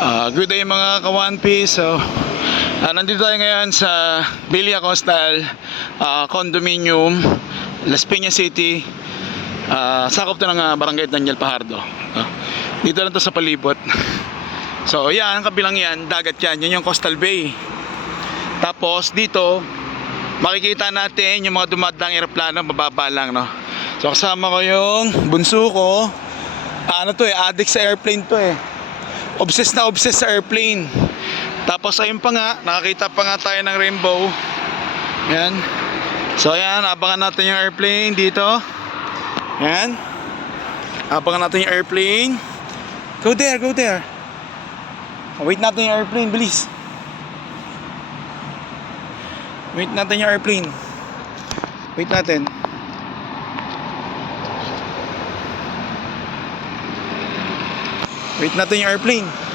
Ah, good day mga ka-One Piece. So, ah, nandito tayo ngayon sa Villa Coastal ah, Condominium, Las Piñas City. Ah, sakop to ng ah, Barangay Daniel Pajardo. Ah, dito lang to sa palibot. So, yan, kabilang yan, dagat yan. Yan yung Coastal Bay. Tapos, dito, makikita natin yung mga dumadang aeroplano, mababa lang, no? So, kasama ko yung bunso ko. Ano to eh, addict sa airplane to eh obsessed na obsessed sa airplane. Tapos ayun pa nga, nakakita pa nga tayo ng rainbow. Yan. So ayan, abangan natin yung airplane dito. Yan. Abangan natin yung airplane. Go there, go there. Wait natin yung airplane, bilis. Wait natin yung airplane. Wait natin. Wait natin yung airplane.